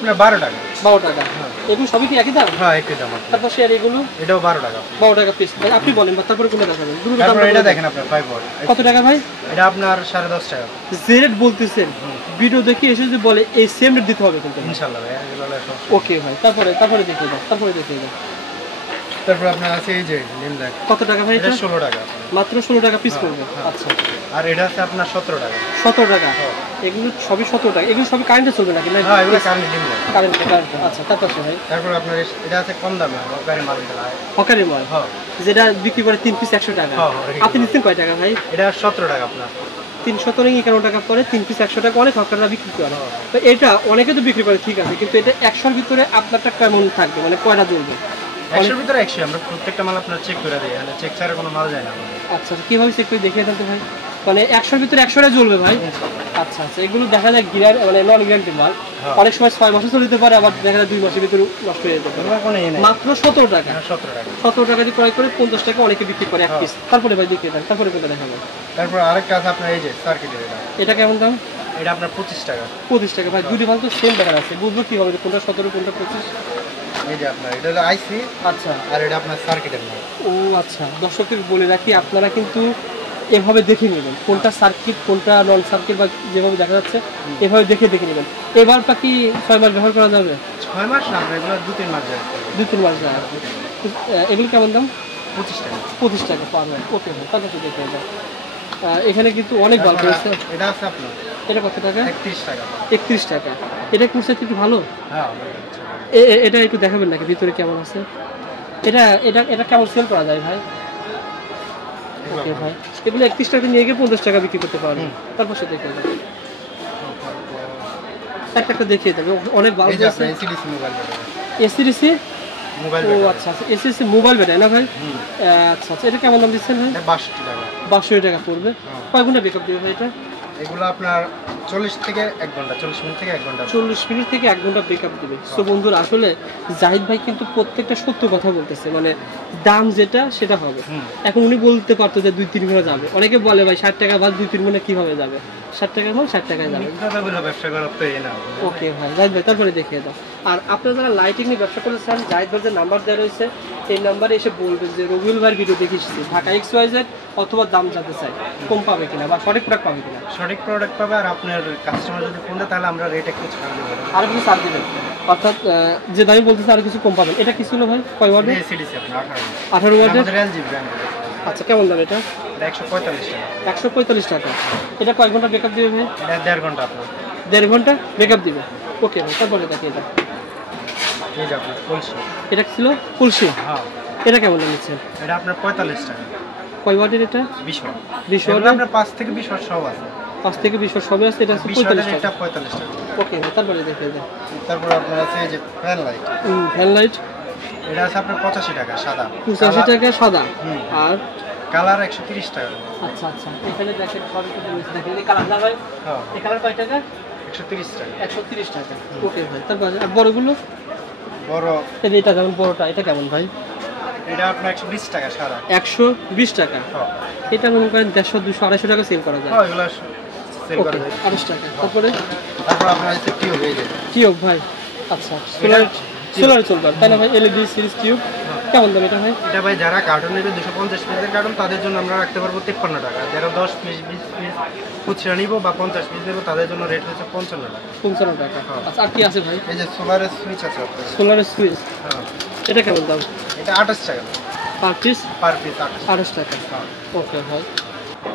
আপনার 12 টাকা। 12 টাকা। এগুলো সবই কি একই দাম? হ্যাঁ, একই দাম। তারপর শেয়ার এগুলো? এটাও 12 টাকা। 12 টাকা পিস। ভাই আপনি বলেন বা তারপরে কোনটা দেখাবেন? দুটো দাম। তারপর এটা দেখেন আপনার 5 ওয়াট। কত টাকা ভাই? এটা আপনার 10.5 টাকা। যে রেট বলতেছেন ভিডিও দেখে এসে যদি বলে এই সেম রেট দিতে হবে কিন্তু ইনশাআল্লাহ ভাই। ওকে ভাই। তারপরে দেখিয়ে দাও। তারপর আপনার আছে এই যে নিম লাইট। কত টাকা ভাই? এটা 16 টাকা। মাত্র 16 টাকা পিস পড়বে। আচ্ছা। আর এটা আছে আপনার 17 টাকা। 17 টাকা। এগুলো সবই 17 টাকা। এগুলো সবই কারেন্টে চলবে নাকি? না হ্যাঁ, এগুলো কারেন্ট নিম লাইট। কারেন্টে। আচ্ছা, তারপর ভাই তারপর আপনার এটা আছে কম দামে হকারি মাল দেওয়া হয়। হকারি মাল। হ্যাঁ। যেটা বিক্রি করে 3 পিস 100 টাকা। আপনি নিচ্ছেন কয় টাকা ভাই? এটা 17 টাকা আপনার। 317 টাকা পরে 3 পিস 100 টাকা। অনেক হকাররা বিক্রি করে। তো এটা অনেকে তো বিক্রি করে ঠিক আছে, কিন্তু এটা 100 এর ভিতরে আপনারটা কেমন থাকবে, মানে কয়টা জ্বলবে? 100 এর ভিতরে 100। আমরা প্রত্যেকটা মাল আপনার চেক করে দেই, মানে চেক ছাড়া কোনো মাল যায় না। আচ্ছা, কিভাবে চেক করে দেখিয়ে দেন তো ভাই? মানে 100 এর ভিতরে 100টা জ্বলবে ভাই? আচ্ছা, এগুলো দেখা যায় মানে নন গ্যারান্টি মাল। অনেক সময় 6 মাসও চলে যেতে পারে, আবার দেখা যায় 2 মাসের ভিতরে নষ্ট হয়ে যেতে পারে। মাত্র 17 টাকা। 17 টাকা দিয়ে ক্রয় করে 50 টাকা অনেকে বিক্রি করে এক পিস। তারপরে ভাই দেখিয়ে দেন, তারপরে কোনটা দেখাবো? তারপর আরেকটা আছে আপনার এই যে সার্কিটের। এটা কেমন দাম? এটা আপনার 25 টাকা। 25 টাকা ভাই। দুটি মাল তো সেম টাকা আছে, বুঝবো কিভাবে কোনটা 17 কোনটা 25? এই যে আপনার এটা হলো আইসি। আচ্ছা। আর এটা আপনার সার্কিটের মাল। ও আচ্ছা, দর্শকদের বলে রাখি আপনারা কিন্তু এভাবে দেখে নেবেন কোনটা সার্কিট কোনটা নন সার্কিট, বা যেভাবে দেখা যাচ্ছে এভাবে দেখে নেবেন। এবার কি 6 মাস ব্যবহার করা যাবে? 6 মাস না, এগুলো 2-3 মাস যায়। 2-3 মাস যায়। এগুলো কেমন দাম? 25 টাকা। 25 টাকা পাবেন। ওকে ভাই, তাহলে দেখে যাও। এখানে কিন্তু অনেক বাল্ব আছে। এটা আছে আপনার। এটা কত টাকা? 31 টাকা। 31 টাকা। এটা কুরসা একটু ভালো। হ্যাঁ। এটা একটু দেখাবেন নাকি ভিতরে কেমন আছে? এটা কেমন সেল করা যায় ভাই? ওকে ভাই, এগুলো 31 টাকা নিয়ে গিয়ে 50 টাকা বিক্রি করতে পারবেন। তারপর সে দেখে যাবে। একটা দেখিয়ে দেবে। অনেক বাল্ব আছে। AC DC mobile battery. AC DC mobile. ও আচ্ছা, এসিডিসি মোবাইল ব্যাটারি না ভাই? আচ্ছা, এটা কেমন দাম দিচ্ছেন ভাই? এটা 62 টাকা। 62 টাকা পড়বে। কয় ঘন্টা ব্যাকআপ দিবে ভাই এটা? এগুলো আপনার 40 থেকে 1 ঘন্টা, 40 মিনিট থেকে 1 ঘন্টা। 40 মিনিট থেকে 1 ঘন্টা ব্যাকআপ দিবে। সো বন্ধুরা, আসলে জাহিদ ভাই কিন্তু প্রত্যেকটা সত্য কথা বলতেছে, মানে দাম যেটা সেটা হবে। এখন উনি বলতে পারতো যে 2-3 ঘন্টা যাবে। অনেকে বলে ভাই 60 টাকা বাদ 2-3 ঘন্টা কিভাবে যাবে? 60 টাকার মাল 60 টাকায় যাবে। কথাগুলো ব্যবসা করার তো এই না। ওকে ভাই, জাহিদ ভাই তারপরে দেখিয়ে দাও। আর আপনারা যারা লাইটিং নিয়ে ব্যবসা করতে চান, জাহিদ ভাই যে নাম্বার দেওয়া রয়েছে এই নাম্বারে এসে বলবেন যে রবিউল ভাইয়ের ভিডিও দেখেছি ঢাকা XYZ, অথবা দাম জানতে চাই কম পাবে কিনা বা সঠিক প্রোডাক্ট পাবে কিনা। সঠিক প্রোডাক্ট পাবে। আর আপনার কাস্টমার যদি ফোন দেয় তাহলে আমরা রেট একটু ছাড় দেব। আর কিছু ছাড় দিবেন, অর্থাৎ যে দামি বলতেছে আর কিছু কম পাবেন। এটা কি ছিল ভাই? কয় ওয়াটের? এসিডিসি আপনার 18 ওয়াটের। আমাদের এলজি ব্র্যান্ড। আচ্ছা, কেমন দাম এটা? এটা 145 টাকা। 145 টাকা। এটা কয় ঘন্টা ব্যাকআপ দিবে ভাই? এটা 1.5 ঘন্টা আপনার। 1.5 ঘন্টা ব্যাকআপ দিবে। ওকে ভাই, তারপরে দেখিয়ে দাও। এই যে আপনার কলসি। এটা ছিল কুলসি। হ্যাঁ। এটা কেমন দাম নিচ্ছেন? এটা আপনার 45 টাকা। কয় ওয়াটের এটা? 20 ওয়াট। 20 ওয়াট। আপনার 5 থেকে 20 ওয়াট সব আছে। 5 থেকে 20 ওয়াট সবই আছে। এটা আছে 45 টাকা। এটা 45 টাকা। ওকে ভাই, তারপরে দেখিয়ে দাও। তারপর আপনার আছে এই যে ফ্যান লাইট। Fan light. এটা আছে আপনার 85 টাকা সাদা। 85 টাকা সাদা। আর কালার 130 টাকা। আচ্ছা আচ্ছা, এখানে দেখেন সবই তো রয়েছে। দেখেন এই কালার না ভাই? হ্যাঁ। এই কালার কয় টাকা? 130 টাকা। 130 টাকা। ওকে ভাই, তারপর আর বড়গুলো? বড় এটা যেমন বড়টা, এটা কেমন ভাই? এটা আপনার 120 টাকা সাদা। 120 টাকা। হ্যাঁ। এটা মনে করেন 150, 200, 250 টাকা সেল করা যায়। হ্যাঁ, এগুলো সেল করা যায়। 28 টাকা। তারপরে আপনার আছে টিউব। এই যে টিউব ভাই। আচ্ছা, সোলার চলবে তাই না ভাই? LED series tube. কেমন দাম এটা ভাই? এটা ভাই যারা কার্টুন নেবে 250 পিসের কার্টুন, তাদের জন্য আমরা রাখতে পারবো 53 টাকা। যারা 10 পিস 20 পিস খুচরা নিব বা 50 পিস নেব তাদের জন্য রেট হচ্ছে 55 টাকা। 55 টাকা। আচ্ছা, আর কি আছে ভাই? এই যে সোলারের সুইচ আছে আপনার। সোলারের সুইচ। হ্যাঁ। এটা কেমন দাম? এটা 28 টাকা। Per piece? পার পিস 28 টাকা। ওকে ভাই।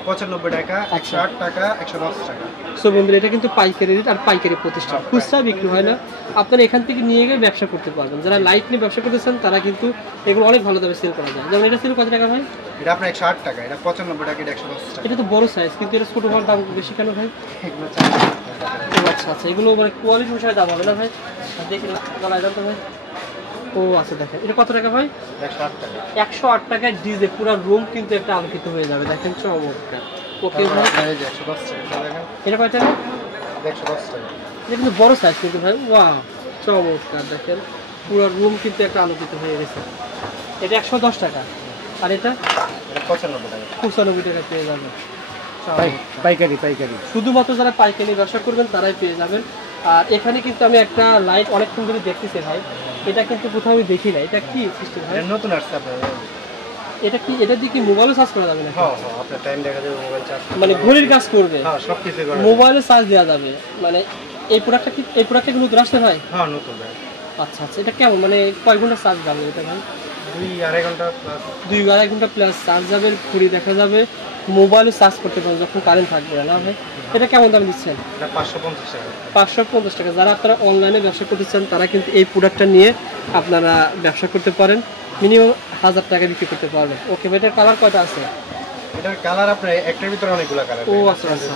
95 টাকা, 108 টাকা, 110 টাকা। সো বন্ধুরা, এটা কিন্তু পাইকারি রেট আর পাইকারি প্রতিষ্ঠান, খুচরা বিক্রি হয় না। আপনারা এখান থেকে নিয়ে গিয়ে ব্যবসা করতে পারবেন। যারা লাইট নিয়ে ব্যবসা করতে চান তারা কিন্তু এগুলো অনেক ভালো দামে সেল করা যায়। যেমন এটা ছিল কত টাকা ভাই? এটা আপনার 108 টাকা। এটা 95 টাকা। এটা 110 টাকা। এটা তো বড় সাইজ, কিন্তু এটা ছোট হওয়ার দাম বেশি কেন ভাই? এগুলো 4 টাকা। আচ্ছা আচ্ছা, এগুলো মানে কোয়ালিটি অনুসারে দাম হবে না ভাই? দেখি গলায় দাম তো ভাই। ও আচ্ছা, দেখেন এটা কত টাকা ভাই? 108 টাকা। 108 টাকায় ডিজে পুরো রুম কিন্তু একটা আলোকিত হয়ে যাবে। দেখেন চমৎকার। ওকে ভাই, এই যে 110 টাকা দেখেন। এটা কয় টাকা? 110 টাকা। এটা কিন্তু বড় সাইজ কিন্তু ভাই। ওয়াও, চমৎকার। দেখেন পুরো রুম কিন্তু একটা আলোকিত হয়ে গেছে। এটা 110 টাকা। আর এটা? এটা 95 টাকা। 95 টাকা পেয়ে যাবেন। পাইকারি। শুধুমাত্র যারা পাইকারি ব্যবসা করবেন তারাই পেয়ে যাবেন আর এখানে কিন্তু আমি একটা লাইট অনেকক্ষণ ধরে দেখতেছি ভাই, এটা কিন্তু কোথাও আমি দেখি না, এটা কি সিস্টেম ভাই? এটা নতুন আসছে আপনার। এটা কি, এটা দিয়ে কি মোবাইলে চার্জ করা যাবে না? হ্যাঁ হ্যাঁ, আপনার টাইম দেখা যাবে, মোবাইল চার্জ, মানে ঘড়ির কাজ করবে? হ্যাঁ সব কিছু করে মোবাইলে চার্জ দেওয়া যাবে। মানে এই প্রোডাক্টটা কি, এই প্রোডাক্টটা কি নতুন আসছে ভাই? হ্যাঁ নতুন ভাই। আচ্ছা আচ্ছা, এটা কেমন, মানে কয় ঘন্টা চার্জ যাবে এটা ভাই? 2-2.5 ঘন্টা প্লাস। 2-2.5 ঘন্টা প্লাস চার্জ যাবে, ঘড়ি দেখা যাবে, মোবাইলে চার্জ করতে পারবেন যখন কারেন্ট থাকবে না ভাই। এটা কেমন দাম দিচ্ছেন? এটা 550 টাকা। 550 টাকা। যারা আপনারা অনলাইনে ব্যবসা করতে চান তারা কিন্তু এই প্রোডাক্টটা নিয়ে আপনারা ব্যবসা করতে পারেন, মিনিমাম 1000 টাকা বিক্রি করতে পারবেন। ওকে ভাই, এটার কালার কয়টা আছে? এটার কালার আপনার একটার ভিতরে অনেকগুলো কালার। ও আচ্ছা আচ্ছা,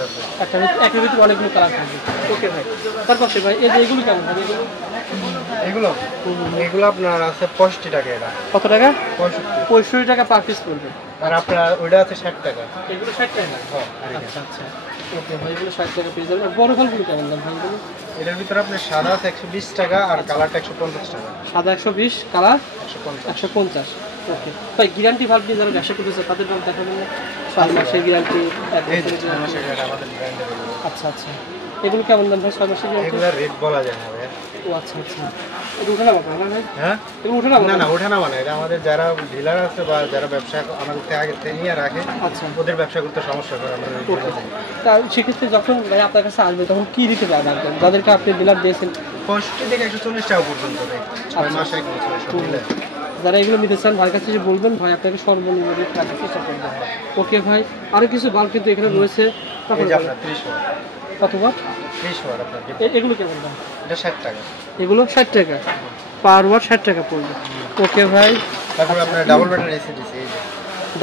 একটার ভিতরে অনেকগুলো কালার থাকবে। ওকে ভাই, তারপর ভাই এই যে এগুলো কেমন ভাই? এগুলো এগুলো আপনার আছে 65 টাকা। এটা কত টাকা? 65। 65 টাকা পার পিস পড়বে। আর আপনার ওইটা আছে 60 টাকা। এগুলো 60 টাকা? হ্যাঁ। আচ্ছা আচ্ছা, ওকে ভাই, এগুলো 60 টাকা পেয়ে যাবেন। আর বড় ফলগুলো কেমন দাম ভাই এগুলো? এটার ভিতরে আপনার সাদা আছে 120 টাকা আর কালারটা 150 টাকা। সাদা 120, কালার 150। 150। ওকে ভাই, গ্যারান্টি ভাল্ব দিয়ে যারা ব্যবসা করতেছে তাদের দাম দেখাবেন না? 6 মাসের গ্যারান্টি, 1 এই যে বছরের আমাদের গ্যারান্টি। আমাদের ব্র্যান্ডের এগুলো। আচ্ছা আচ্ছা, এগুলো কেমন দাম ভাই 6 মাসের গ্যারান্টি? এগুলো রেট বলা যায় না ভাই। ও আচ্ছা আচ্ছা, এগুলো উঠে না না ভাই? হ্যাঁ, এগুলো উঠে না না না ওঠা না, মানে এটা আমাদের যারা ডিলার আছে বা যারা ব্যবসা আমাদের থেকে আগে থেকে নিয়ে রাখে, আচ্ছা, ওদের ব্যবসা করতে সমস্যা করে আমরা রেট বলে দিই। তা সেক্ষেত্রে যখন ভাই আপনার কাছে আসবে তখন কি দিতে পারবেন যাদেরকে আপনি ডিলার দিয়েছেন? 65 থেকে 140 টাকা পর্যন্ত রেট, 6 মাস 1 বছর সব মিলে। যারা এগুলো নিতে চান ভাইয়ের কাছে এসে বলবেন, ভাই আপনাকে সর্বনিম্ন রেট রাখার চেষ্টা করবে। ওকে ভাই, আরও কিছু বাল্ব কিন্তু এখানে রয়েছে। এই যে আপনার 30 ওয়াট। কত ওয়াট? 30 ওয়াট আপনার। এগুলো কেমন দাম? এটা 60 টাকা। এগুলো 60 টাকা পার ওয়াট, 60 টাকা পড়বে। ওকে ভাই, তারপর আপনার ডাবল ব্যাটারি এসিডিসি, এই যে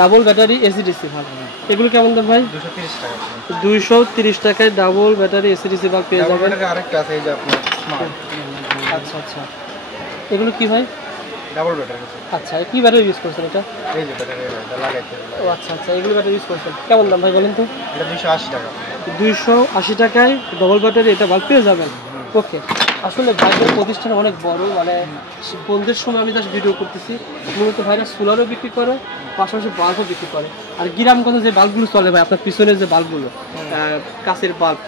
ডাবল ব্যাটারি এসিডিসি ভাই, এগুলো কেমন দাম ভাই? 230 টাকা। 230 টাকায় ডাবল ব্যাটারি এসিডিসি বাল্ব পেয়ে ডাবল যাবেন। ব্যাটারি আরেকটা আছে, এই যে আপনার স্মার্ট। আচ্ছা আচ্ছা, এগুলো কি ভাই? Double battery. আচ্ছা, কি ব্যাটারি ইউজ করছেন এটা? এই যে ব্যাটারি এটা লাগাইতে হবে। ও আচ্ছা আচ্ছা, এগুলো ব্যাটারি ইউজ করছেন, কেমন দাম ভাই বলেন তো? এটা 280 টাকা। 280 টাকায় ডবল ব্যাটারি এটা বাল্ব পেয়ে যাবেন। ওকে, আসলে ভাইদের প্রতিষ্ঠান অনেক বড়, মানে বন্ধের সময় আমি জাস্ট ভিডিও করতেছি। মূলত ভাইরা সোলারও বিক্রি করে, পাশাপাশি বাল্বও বিক্রি করে। আর গ্রামগঞ্জে যে বাল্বগুলো চলে ভাই, আপনার পিছনে যে বাল্বগুলো, কাঁচের বাল্ব,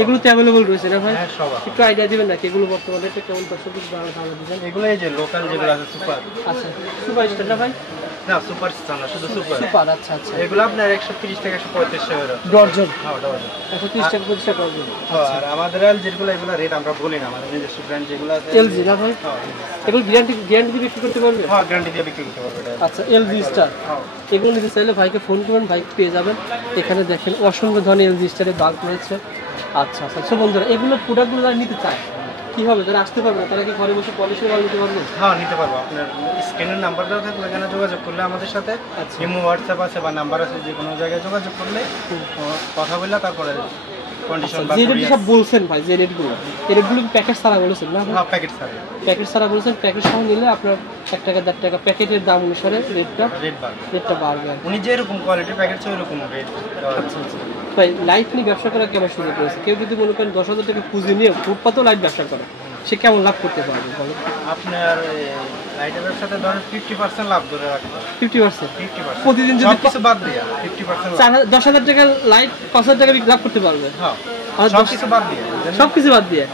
এগুলো তো অ্যাভেলেবল রয়েছে না ভাই? হ্যাঁ সব আছে। একটু আইডিয়া দিবেন নাকি এগুলো বর্তমানে এটা কেমন দর্শক ভালো দিবেন? এগুলো এই যে লোকাল যেগুলো আছে সুপার। আচ্ছা, সুপার স্টার না ভাই? না সুপার স্টার না, শুধু সুপার। সুপার, আচ্ছা আচ্ছা, এগুলো আপনার 130 থেকে 135 টাকা করে। ডর্জন। হ্যাঁ ডজন। 130 টাকা 25 টাকা ডর্জন। আর আমাদের আর যেগুলো এগুলো রেট আমরা বলি না, আমাদের নিজস্ব ব্র্যান্ড যেগুলো আছে। এলজি না ভাই? হ্যাঁ এগুলো গ্যারান্টি দিয়ে বিক্রি করতে পারবে? হ্যাঁ, গ্যারান্টি দিয়ে বিক্রি করতে পারবে এটা। আচ্ছা, এলজি স্টার, এগুলো নিতে চাইলে ভাইকে ফোন করবেন, ভাই পেয়ে যাবেন। এখানে দেখেন অসংখ্য ধরনের এলজি স্টারের বাল্ব রয়েছে। আচ্ছা আচ্ছা, সো বন্ধুরা এগুলো প্রোডাক্টগুলো যারা নিতে চায় কী হবে, যারা আসতে পারবে না তারা কি ঘরে বসে পলিশি মাল নিতে পারবে? হ্যাঁ নিতে পারবো। আপনার স্ক্রিনের নাম্বার দেওয়া থাকবে, এখানে যোগাযোগ করলে আমাদের সাথে, আচ্ছা। ইমো হোয়াটসঅ্যাপ আছে বা নাম্বার আছে, যে কোনো জায়গায় যোগাযোগ করলে কথা বললে তারপরে কন্ডিশন বা যে রেট সব বলছেন ভাই, যে রেটগুলো, এই রেটগুলো প্যাকেজ ছাড়া বলেছেন না? হ্যাঁ প্যাকেট ছাড়ে। প্যাকেজ ছাড়া বলেছেন, প্যাকেজ সহ নিলে আপনার 1 টাকা 1.5 টাকা প্যাকেটের দাম অনুসারে রেট বাড়বে। রেটটা বাড়বে। উনি যেরকম কোয়ালিটির প্যাকেট চাই ওরকম রেট। আচ্ছা আচ্ছা, ভাই লাইট নিয়ে ব্যবসা করা কেমন সুযোগ রয়েছে? কেউ যদি মনে করেন 10,000 টাকা পুঁজি নিয়ে ফুটপাতেও লাইট ব্যবসা করে, সে কেমন লাভ করতে পারবে বলো? আপনার লাইটের ব্যবসাতে ধরেন 50% লাভ ধরে রাখতে হবে। 50%? 50% প্রতিদিন যদি সব কিছু বাদ দিয়ে 50% লাভ। 10,000 টাকা লাইট 5,000 টাকা লাভ করতে পারবে। হ্যাঁ আর সব কিছু বাদ দিয়ে। সব কিছু বাদ দিয়ে